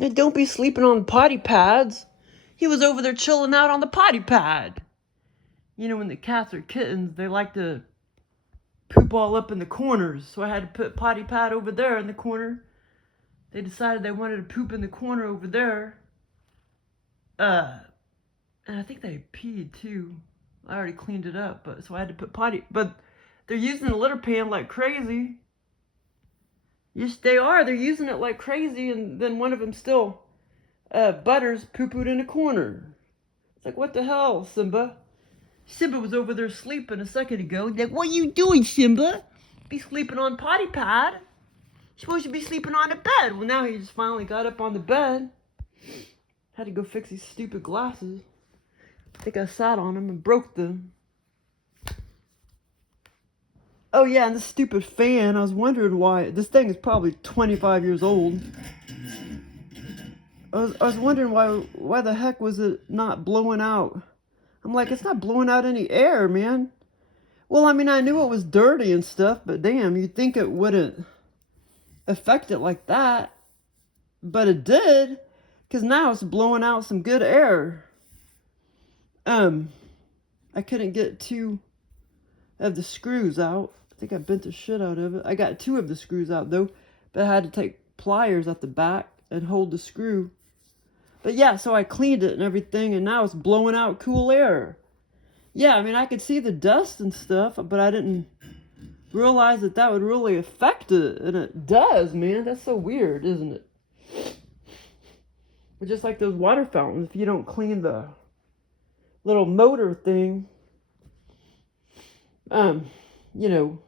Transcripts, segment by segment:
Now, don't be sleeping on potty pads. He was over there chilling out on the potty pad. You know, when the cats are kittens, they like to poop all up in the corners. So I had to put potty pad over there in the corner. They decided they wanted to poop in the corner over there. And I think they peed too. I already cleaned it up, but so I had to put potty. But they're using the litter pan like crazy. Yes, they are. They're using it like crazy, and then one of them still, Butters, poo-pooed in a corner. It's like, what the hell, Simba? Simba was over there sleeping a second ago. He's like, what are you doing, Simba? Be sleeping on potty pad. You're supposed to be sleeping on the bed. Well, now he just finally got up on the bed. Had to go fix these stupid glasses. I think I sat on them and broke them. Oh yeah, and this stupid fan, I was wondering why. This thing is probably 25 years old. I was wondering why the heck was it not blowing out? I'm like, it's not blowing out any air, man. Well, I mean, I knew it was dirty and stuff, but damn, you'd think it wouldn't affect it like that. But it did, because now it's blowing out some good air. I couldn't get 2 of the screws out. I think I bent the shit out of it. I got 2 of the screws out though, but I had to take pliers at the back and hold the screw. But yeah, so I cleaned it and everything, and now it's blowing out cool air. Yeah, I mean, I could see the dust and stuff, but I didn't realize that would really affect it. And it does, man. That's so weird, isn't it? But just like those water fountains, if you don't clean the little motor thing, you know,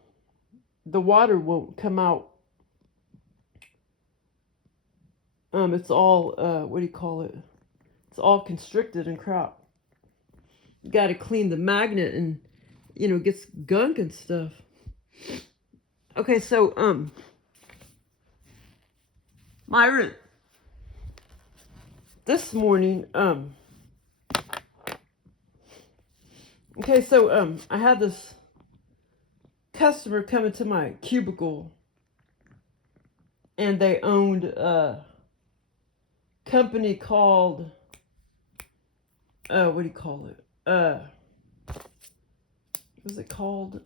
the water won't come out. It's all, what do you call it? It's all constricted and crap. You gotta clean the magnet and, you know, it gets gunk and stuff. Okay, so, Myron, this morning, okay, so, I had this customer come into my cubicle, and they owned a company called, what do you call it? What was it called?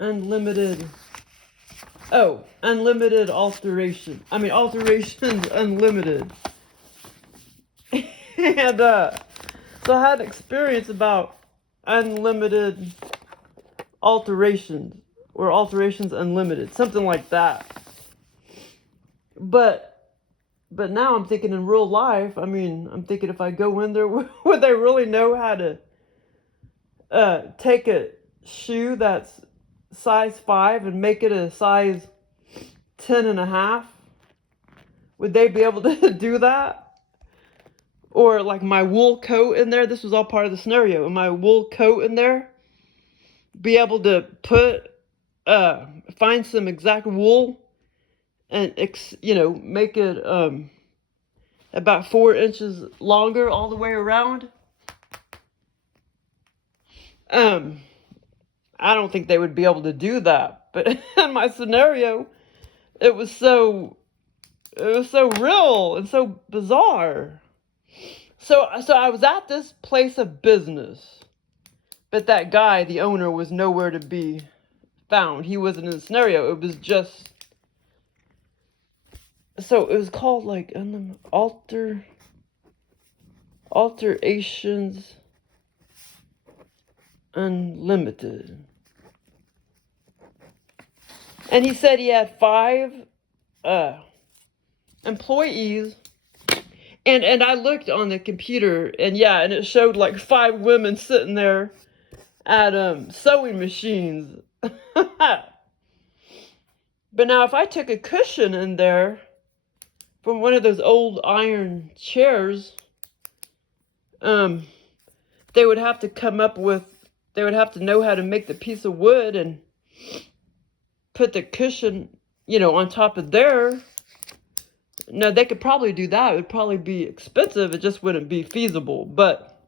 Unlimited Alterations. Unlimited. And, so I had experience about unlimited alterations, or alterations unlimited, something like that. But now I'm thinking in real life, I mean, I'm thinking if I go in there, would they really know how to take a shoe that's size 5 and make it a size 10.5? Would they be able to do that? Or like my wool coat in there, this was all part of the scenario, and my wool coat in there, be able to put, find some exact wool and, you know, make it about 4 inches longer all the way around. I don't think they would be able to do that. But in my scenario, it was so real and so bizarre. So I was at this place of business, but that guy, the owner, was nowhere to be found. He wasn't in the scenario. It was just, so it was called like Alterations Unlimited. And he said he had 5 employees. And I looked on the computer, and yeah, and it showed like 5 women sitting there at sewing machines. But now if I took a cushion in there from one of those old iron chairs, they would have to come up with, they would have to know how to make the piece of wood and put the cushion, you know, on top of there. Now, they could probably do that. It would probably be expensive. It just wouldn't be feasible. But,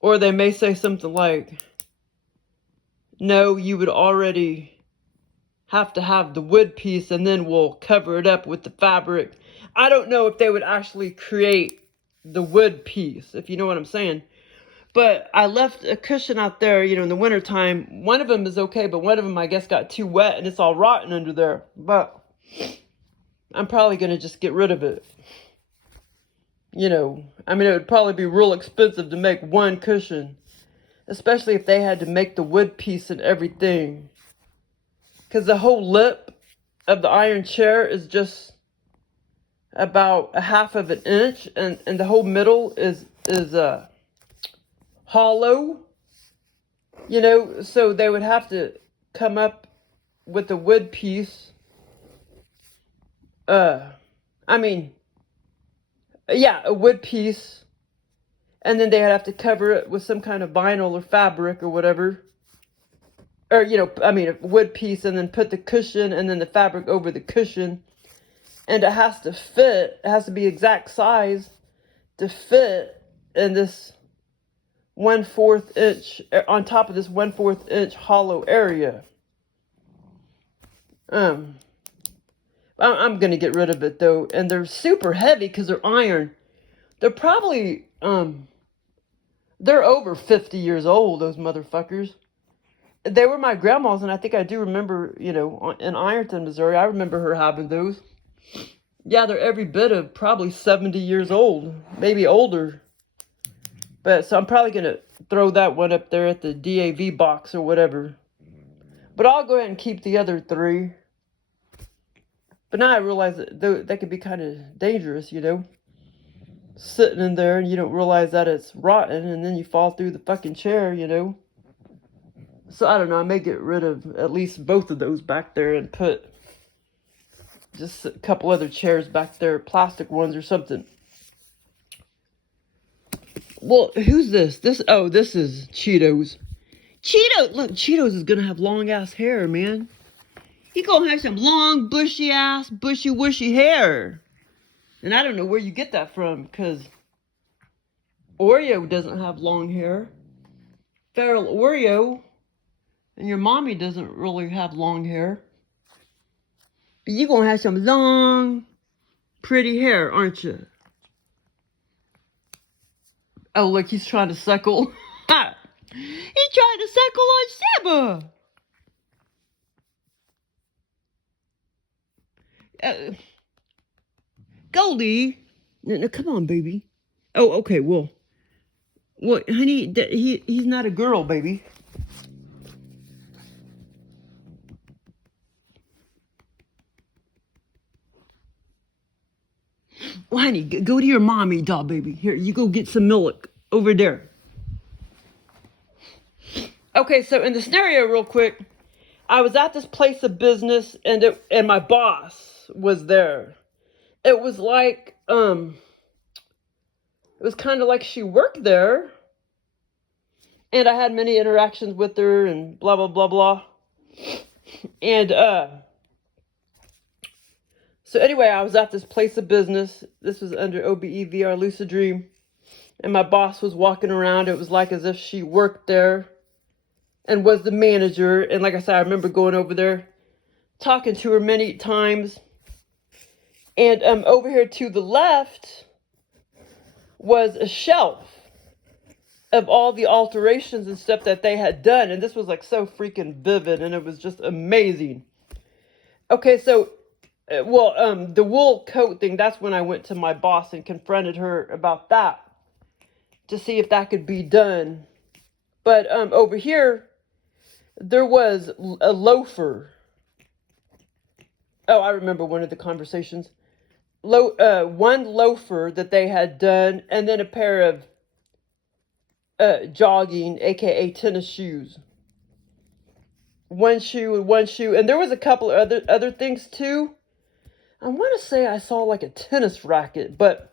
or they may say something like, no, you would already have to have the wood piece, and then we'll cover it up with the fabric. I don't know if they would actually create the wood piece, if you know what I'm saying. But I left a cushion out there, you know, in the wintertime. One of them is okay, but one of them, I guess, got too wet, and it's all rotten under there. But I'm probably going to just get rid of it. You know, I mean, it would probably be real expensive to make one cushion. Especially if they had to make the wood piece and everything. Because the whole lip of the iron chair is just about a half of an inch. And the whole middle is hollow. You know, so they would have to come up with a wood piece. I mean, yeah, a wood piece. And then they'd have to cover it with some kind of vinyl or fabric or whatever. Or, you know, I mean, a wood piece, and then put the cushion and then the fabric over the cushion. And it has to fit. It has to be exact size to fit in this 1/4 inch, on top of this 1/4 inch hollow area. I'm going to get rid of it, though. And they're super heavy because they're iron. They're probably, they're over 50 years old, those motherfuckers. They were my grandma's, and I think I do remember, you know, in Ironton, Missouri, I remember her having those. Yeah, they're every bit of probably 70 years old, maybe older. But, so I'm probably going to throw that one up there at the DAV box or whatever. But I'll go ahead and keep the other 3. But now I realize that that could be kind of dangerous, you know. Sitting in there and you don't realize that it's rotten, and then you fall through the fucking chair, you know. So I don't know, I may get rid of at least both of those back there and put just a couple other chairs back there, plastic ones or something. Well, who's this? Oh, this is Cheetos. Look, Cheetos is gonna have long ass hair, man. He gonna have some long, bushy ass, bushy wishy hair. And I don't know where you get that from, because Oreo doesn't have long hair. Feral Oreo and your mommy doesn't really have long hair. But you gonna have some long, pretty hair, aren't you? Oh, look, he's trying to suckle. He's trying to suckle on Seba. Goldie. No, come on, baby. Oh, okay, well, honey, he's not a girl, baby. Well, honey, go to your mommy, doll, baby. Here, you go get some milk over there. Okay, so in the scenario, real quick, I was at this place of business, and my boss was there. It was like, it was kind of like she worked there, and I had many interactions with her, and blah, blah, blah, blah. And, so anyway, I was at this place of business. This was under OBE VR Lucid Dream. And my boss was walking around. It was like as if she worked there and was the manager. And like I said, I remember going over there, talking to her many times. And over here to the left was a shelf of all the alterations and stuff that they had done. And this was like so freaking vivid, and it was just amazing. Okay, so, the wool coat thing, that's when I went to my boss and confronted her about that to see if that could be done. But over here, there was a loafer. Oh, I remember one of the conversations. One loafer that they had done, and then a pair of jogging, aka tennis shoes. One shoe and one shoe, and there was a couple of other things too. I want to say I saw like a tennis racket, but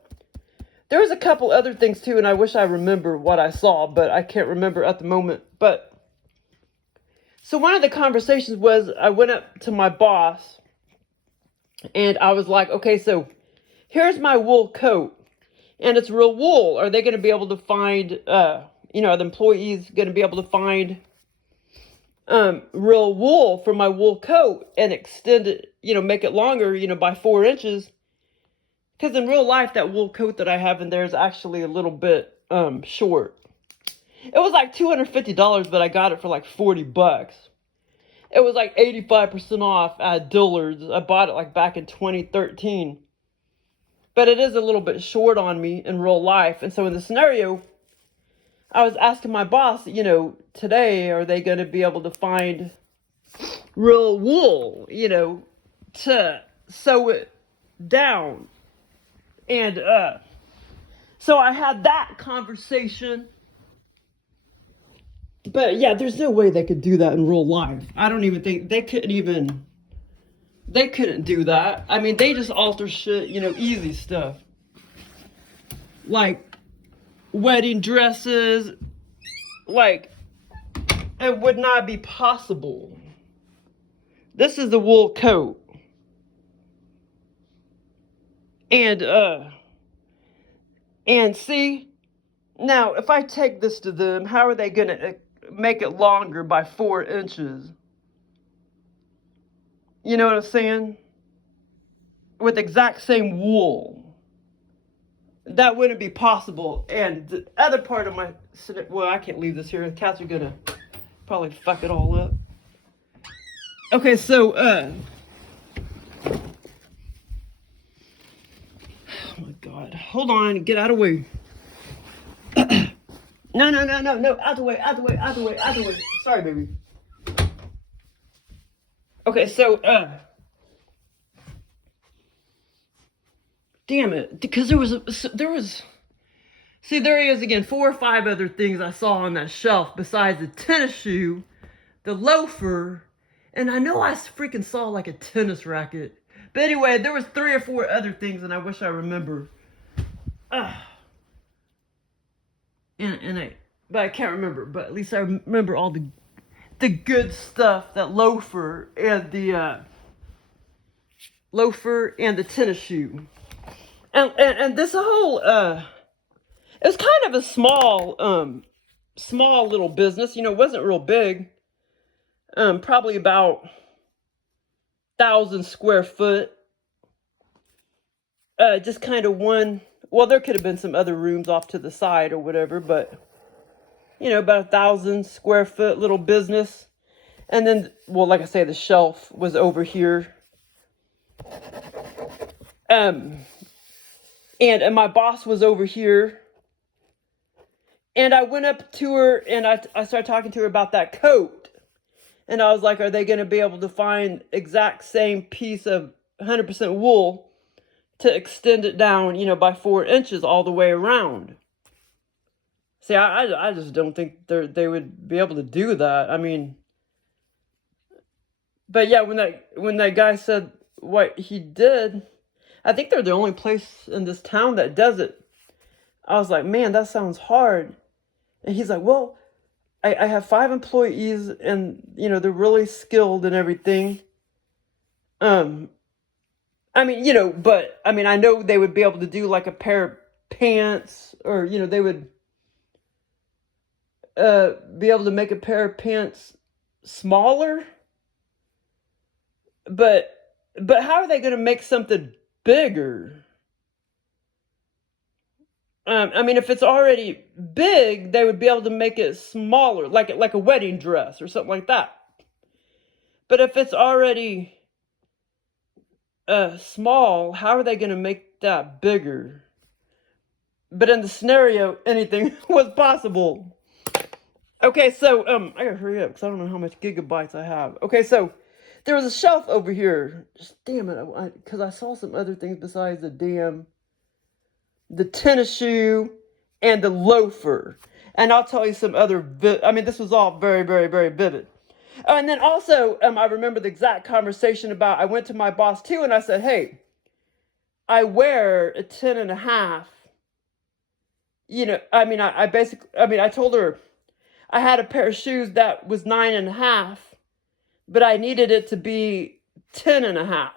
there was a couple other things too, and I wish I remember what I saw, but I can't remember at the moment. But so one of the conversations was, I went up to my boss and I was like, okay, so here's my wool coat, and it's real wool. Are they going to be able to find, are the employees going to be able to find real wool for my wool coat and extend it, make it longer, by 4 inches. Because in real life, that wool coat that I have in there is actually a little bit short. It was like $250, but I got it for like $40. It was like 85% off at Dillard's. I bought it like back in 2013. But it is a little bit short on me in real life. And so in the scenario, I was asking my boss, today, are they going to be able to find real wool, to sew it down? And so I had that conversation. But yeah, there's no way they could do that in real life. I don't even think they couldn't do that. I mean, they just alter shit, easy stuff. Like wedding dresses, like it would not be possible. This is the wool coat. And see, now if I take this to them, how are they gonna make it longer by 4 inches? You know what I'm saying? With exact same wool. That wouldn't be possible. And the other part of my, well, I can't leave this here. The cats are gonna probably fuck it all up. Okay, so, oh my God. Hold on, get out of the way. No, out the way. Sorry, baby. Okay, so, damn it, because there was, see, there he is again, 4 or 5 other things I saw on that shelf besides the tennis shoe, the loafer, and I know I freaking saw like a tennis racket. But anyway, there was 3 or 4 other things, and I wish I remember. But I can't remember. But at least I remember all the good stuff, that loafer and the tennis shoe. And this whole it was kind of a small little business, it wasn't real big. Probably about 1,000 square foot. Just kind of one, well, there could have been some other rooms off to the side or whatever, but about 1,000 square foot little business. And then, well, like I say, the shelf was over here. And my boss was over here. And I went up to her and I started talking to her about that coat. And I was like, are they going to be able to find exact same piece of 100% wool to extend it down, by 4 inches all the way around? See, I just don't think they would be able to do that. I mean, but yeah, when that guy said what he did, I think they're the only place in this town that does it. I was like, man, that sounds hard. And he's like, well, I have 5 employees and, they're really skilled and everything. I mean, but, I mean, I know they would be able to do like a pair of pants or, they would be able to make a pair of pants smaller. But how are they going to make something bigger? I mean, if it's already big, they would be able to make it smaller, like a wedding dress or something like that. But if it's already small, how are they going to make that bigger? But in the scenario, anything was possible. Okay, so I gotta hurry up because I don't know how much gigabytes I have. Okay, so there was a shelf over here. Just damn it, because I saw some other things besides the tennis shoe and the loafer. And I'll tell you some other, I mean, this was all very, very, very vivid. Oh, and then also, I remember the exact conversation about, I went to my boss too, and I said, hey, I wear a 10.5. I mean, I told her I had a pair of shoes that was 9.5, but I needed it to be 10.5.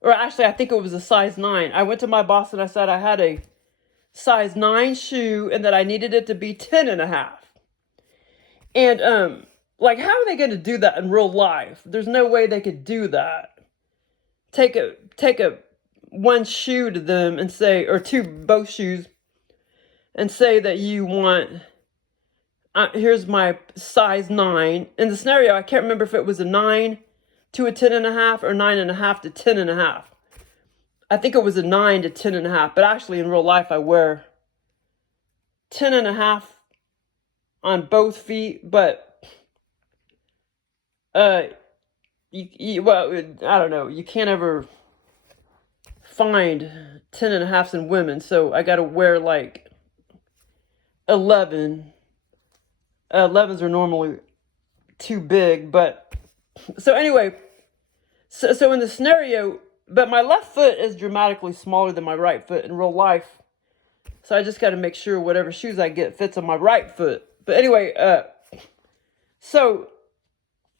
Or actually, I think it was a size 9. I went to my boss and I said I had a size 9 shoe and that I needed it to be 10.5. And like, how are they going to do that in real life? There's no way they could do that. Take a one shoe to them and say, or both shoes, and say that you want, here's my size 9. In the scenario, I can't remember if it was a 9 to a 10.5 or 9.5 to 10.5. I think it was a 9 to 10.5, but actually in real life I wear 10.5 on both feet, but well, I don't know, you can't ever find 10.5s in women, so I gotta wear like 11. 11s are normally too big, but so anyway, so in the scenario, but my left foot is dramatically smaller than my right foot in real life, so I just got to make sure whatever shoes I get fits on my right foot. But anyway, so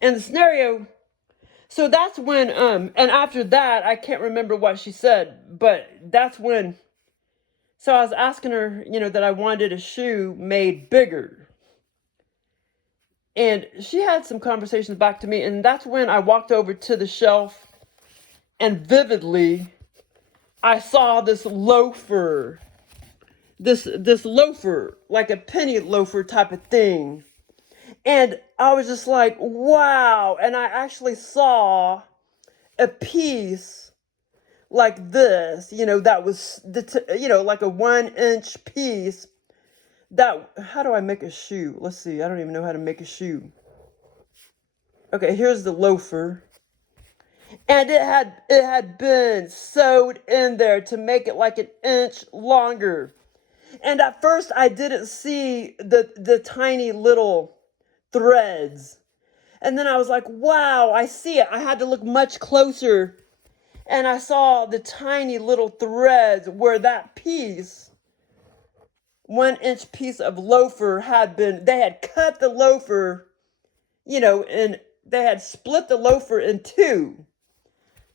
in the scenario, so that's when and after that I can't remember what she said, but that's when, so I was asking her, that I wanted a shoe made bigger. And she had some conversations back to me, and that's when I walked over to the shelf, and vividly, I saw this loafer, this loafer, like a penny loafer type of thing. And I was just like, wow. And I actually saw a piece like this, that was, like a 1-inch piece. How do I make a shoe? Let's see. I don't even know how to make a shoe. Okay, here's the loafer. And it had been sewed in there to make it like 1 inch longer. And at first I didn't see the tiny little threads. And then I was like, wow, I see it. I had to look much closer. And I saw the tiny little threads where that piece, 1-inch piece of loafer they had cut the loafer, and they had split the loafer in two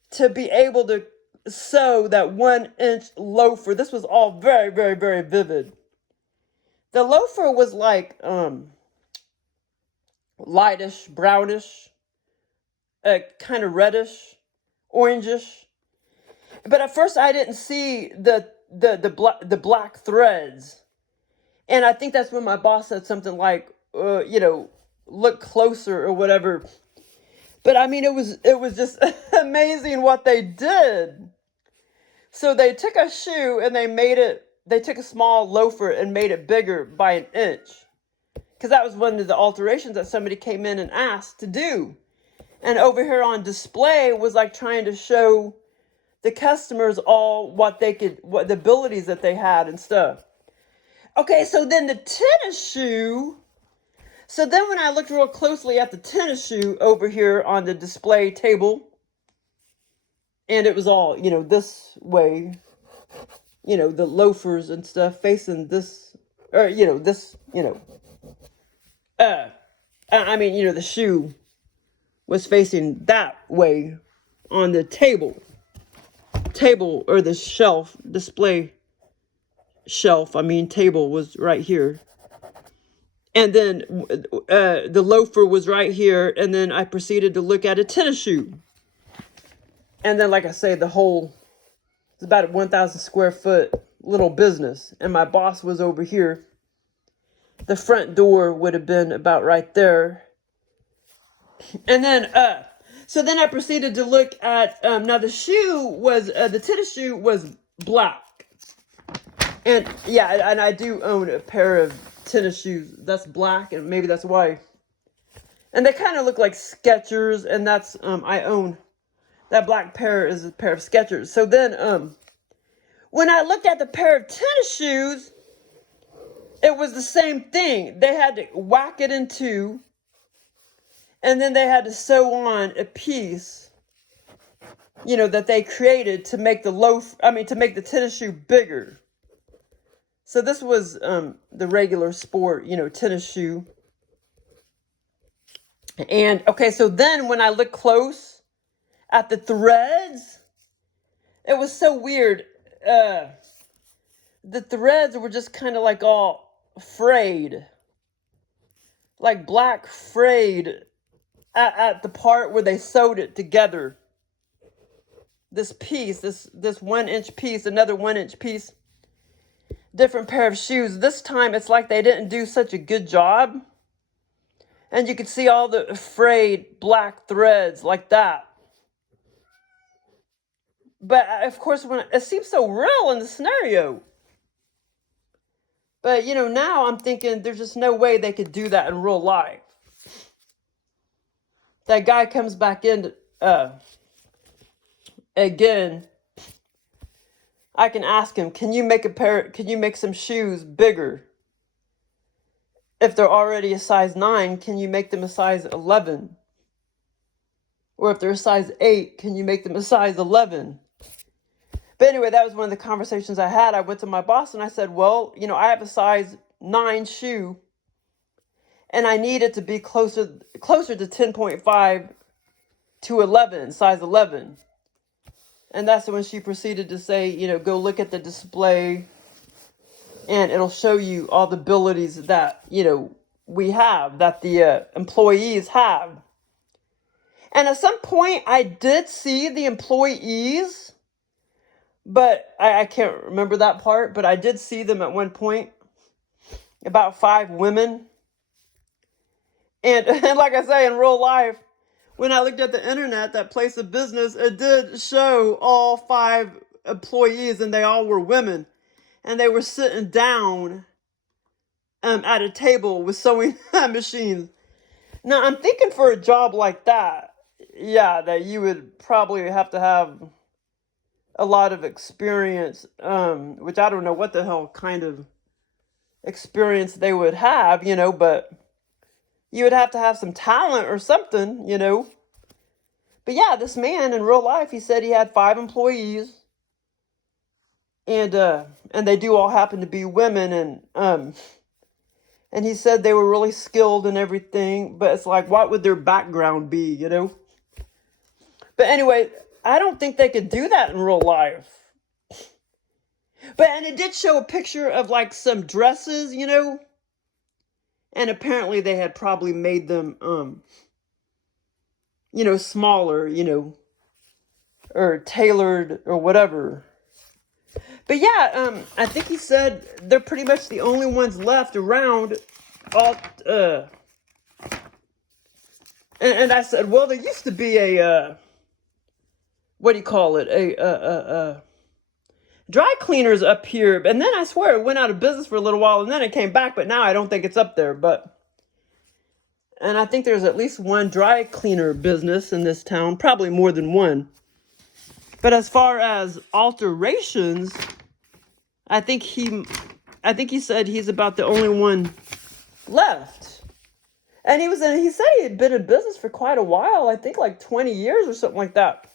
to be able to sew that 1-inch loafer. This was all very, very, very vivid. The loafer was like lightish, brownish, kind of reddish, orangish. But at first I didn't see the black threads. And I think that's when my boss said something like, look closer or whatever. But I mean, it was just amazing what they did. So they took a shoe and they took a small loafer and made it bigger by 1 inch. Because that was one of the alterations that somebody came in and asked to do. And over here on display was like trying to show the customers all what the abilities that they had and stuff. Okay, so then the tennis shoe. So then when I looked real closely at the tennis shoe over here on the display table, and it was all, this way, the loafers and stuff facing this, or, this, the shoe was facing that way on the table or the shelf, display shelf, table was right here. And then the loafer was right here, and then I proceeded to look at a tennis shoe. And then, like I say, it's about a 1,000 square foot little business. And my boss was over here. The front door would have been about right there. And then, so then I proceeded to look at, now the tennis shoe was black. And yeah, and I do own a pair of tennis shoes that's black, and maybe that's why. And they kind of look like Skechers, and that's, I own, that black pair is a pair of Skechers. So then, when I looked at the pair of tennis shoes, it was the same thing. They had to whack it in two, and then they had to sew on a piece, that they created to make to make the tennis shoe bigger. So this was the regular sport, tennis shoe. And, okay, so then when I looked close at the threads, it was so weird. The threads were just kind of like all frayed. like black frayed at the part where they sewed it together. This piece, this 1-inch piece, another 1-inch piece, different pair of shoes. This time it's like they didn't do such a good job. And you could see all the frayed black threads like that. But of course, when it seems so real in the scenario. But you know, now I'm thinking there's just no way they could do that in real life. That guy comes back in again. I can ask him, can you make some shoes bigger? If they're already a size 9, can you make them a size 11? Or if they're a size 8, can you make them a size 11? But anyway, that was one of the conversations I had. I went to my boss and I said, well, you know, I have a size 9 shoe and I need it to be closer to 10.5 to 11, size 11. And that's when she proceeded to say, you know, go look at the display and it'll show you all the abilities that, you know, we have, that the employees have. And at some point I did see the employees, but I can't remember that part, but I did see them at one point, about 5 women. And like I say, in real life, when I looked at the internet, that place of business, it did show all 5 employees and they all were women. And they were sitting down at a table with sewing machines. Now, I'm thinking for a job like that, yeah, that you would probably have to have a lot of experience, which I don't know what the hell kind of experience they would have, you know, but you would have to have some talent or something, you know. But yeah, this man in real life, he said he had 5 employees. And they do all happen to be women, and he said they were really skilled and everything, but it's like, what would their background be, you know? But anyway, I don't think they could do that in real life. And it did show a picture of like some dresses, you know, and apparently they had probably made them, you know, smaller, you know, or tailored or whatever. But yeah, I think he said they're pretty much the only ones left around. And I said, well, there used to be a, what do you call it? Dry cleaners up here. And then I swear it went out of business for a little while and then it came back. But now I don't think it's up there. And I think there's at least one dry cleaner business in this town. Probably more than one. But as far as alterations, I think he said he's about the only one left. And he said he had been in business for quite a while. I think like 20 years or something like that.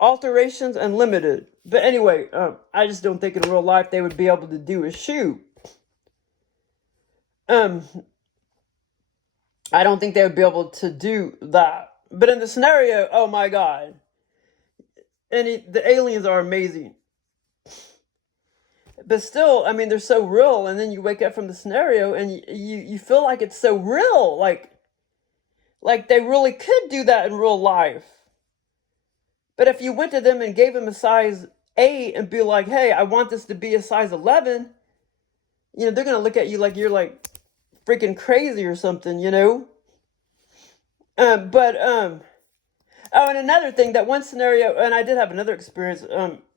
Alterations Unlimited. But anyway, I just don't think in real life they would be able to do a shoe. I don't think they would be able to do that. But in the scenario, oh my God. And the aliens are amazing. But still, I mean, they're so real. And then you wake up from the scenario and you feel like it's so real. Like they really could do that in real life. But if you went to them and gave them a size 8 and be like, hey, I want this to be a size 11, you know, they're going to look at you like you're like freaking crazy or something, you know? Oh, and another thing, that one scenario, and I did have another experience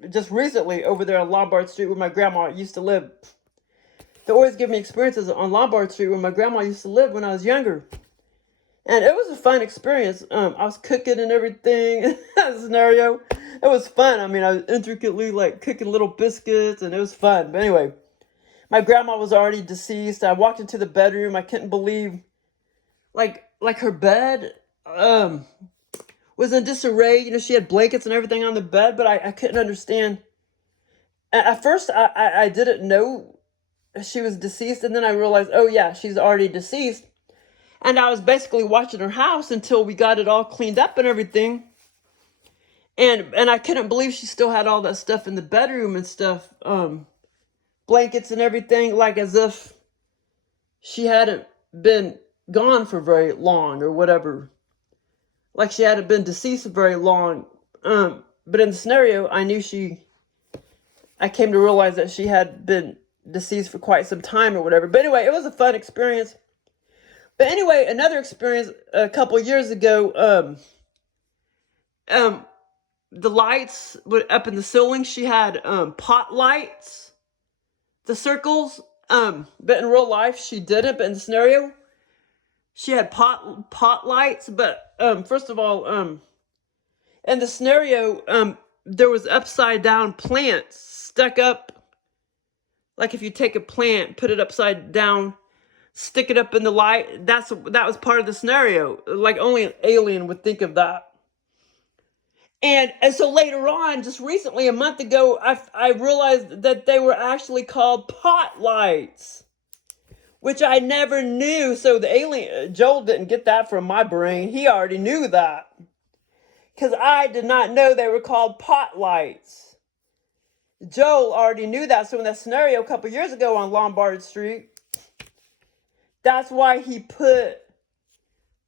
just recently over there on Lombard Street where my grandma used to live. They always give me experiences on Lombard Street where my grandma used to live when I was younger. And it was a fun experience. I was cooking and everything in that scenario. It was fun. I mean, I was intricately like cooking little biscuits and it was fun. But anyway, my grandma was already deceased. I walked into the bedroom. I couldn't believe like her bed was in disarray. You know, she had blankets and everything on the bed, but I couldn't understand. At first, I didn't know she was deceased, and then I realized, oh yeah, she's already deceased. And I was basically watching her house until we got it all cleaned up and everything. And I couldn't believe she still had all that stuff in the bedroom and stuff, blankets and everything, like as if she hadn't been gone for very long or whatever. Like she hadn't been deceased for very long. But in the scenario, I came to realize that she had been deceased for quite some time or whatever. But anyway, it was a fun experience. But anyway, another experience a couple years ago, the lights up in the ceiling, she had pot lights, the circles. But in real life, she didn't. But in the scenario, she had pot lights. But first of all, in the scenario, there was upside down plants stuck up. Like if you take a plant, put it upside down, stick it up in the light. That was part of the scenario. Like only an alien would think of that. And so later on, just recently, a month ago, I realized that they were actually called pot lights, which I never knew. So the alien, Joel didn't get that from my brain. He already knew that. Because I did not know they were called pot lights. Joel already knew that. So in that scenario a couple years ago on Lombard Street, that's why he put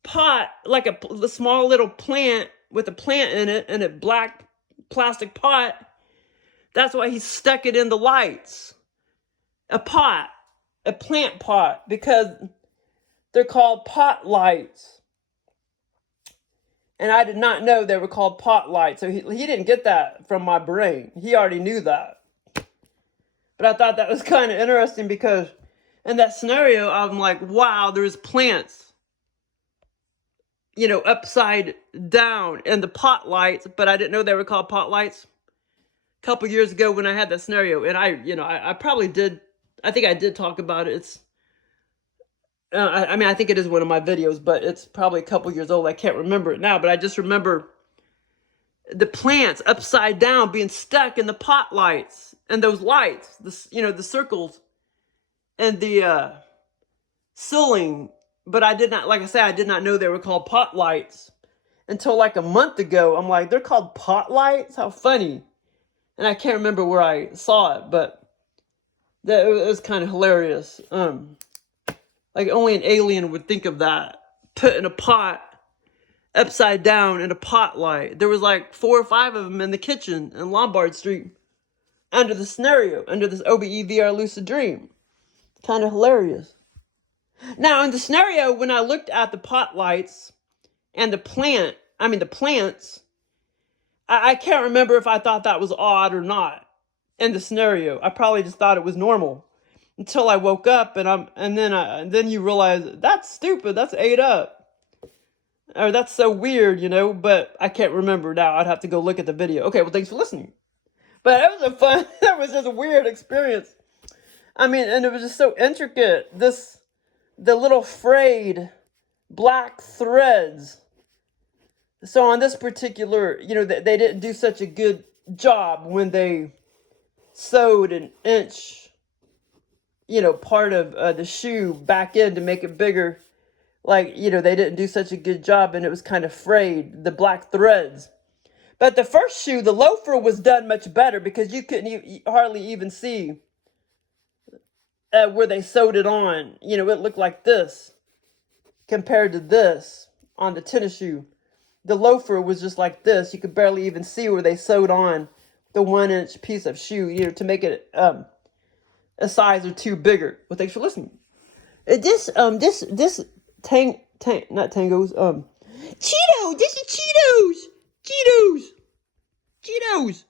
pot, like a small little plant with a plant in it, in a black plastic pot. That's why he stuck it in the lights. A pot, a plant pot, because they're called pot lights. And I did not know they were called pot lights. So he didn't get that from my brain. He already knew that. But I thought that was kind of interesting because in that scenario, I'm like, wow, there's plants, upside down in the pot lights, but I didn't know they were called pot lights a couple years ago when I had that scenario. And I probably did, I think I did talk about it. It's, I think it is one of my videos, but it's probably a couple years old. I can't remember it now, but I just remember the plants upside down being stuck in the pot lights and those lights, the circles and the ceiling. But I did not, like I said, I did not know they were called pot lights until like a month ago. I'm like, they're called pot lights? How funny. And I can't remember where I saw it, but it was kind of hilarious. Like only an alien would think of that. Putting a pot upside down in a pot light. There was like 4 or 5 of them in the kitchen in Lombard Street under the scenario, under this OBE VR Lucid Dream. Kind of hilarious. Now, in the scenario, when I looked at the pot lights and the plants, I can't remember if I thought that was odd or not in the scenario. I probably just thought it was normal until I woke up and then you realize that's stupid. That's ate up. Or that's so weird, but I can't remember now. I'd have to go look at the video. Okay, well, thanks for listening. But it was that was just a weird experience. And it was just so intricate. The little frayed black threads. So on this particular, they didn't do such a good job when they sewed an inch, part of the shoe back in to make it bigger. Like, they didn't do such a good job and it was kind of frayed, the black threads. But the first shoe, the loafer, was done much better because you couldn't hardly even see where they sewed it on. It looked like this compared to this on the tennis shoe. The loafer was just like this. You could barely even see where they sewed on the 1-inch piece of shoe, to make it a size or 2 bigger. Well, thanks for listening. This not tangos, Cheetos! This is Cheetos! Cheetos!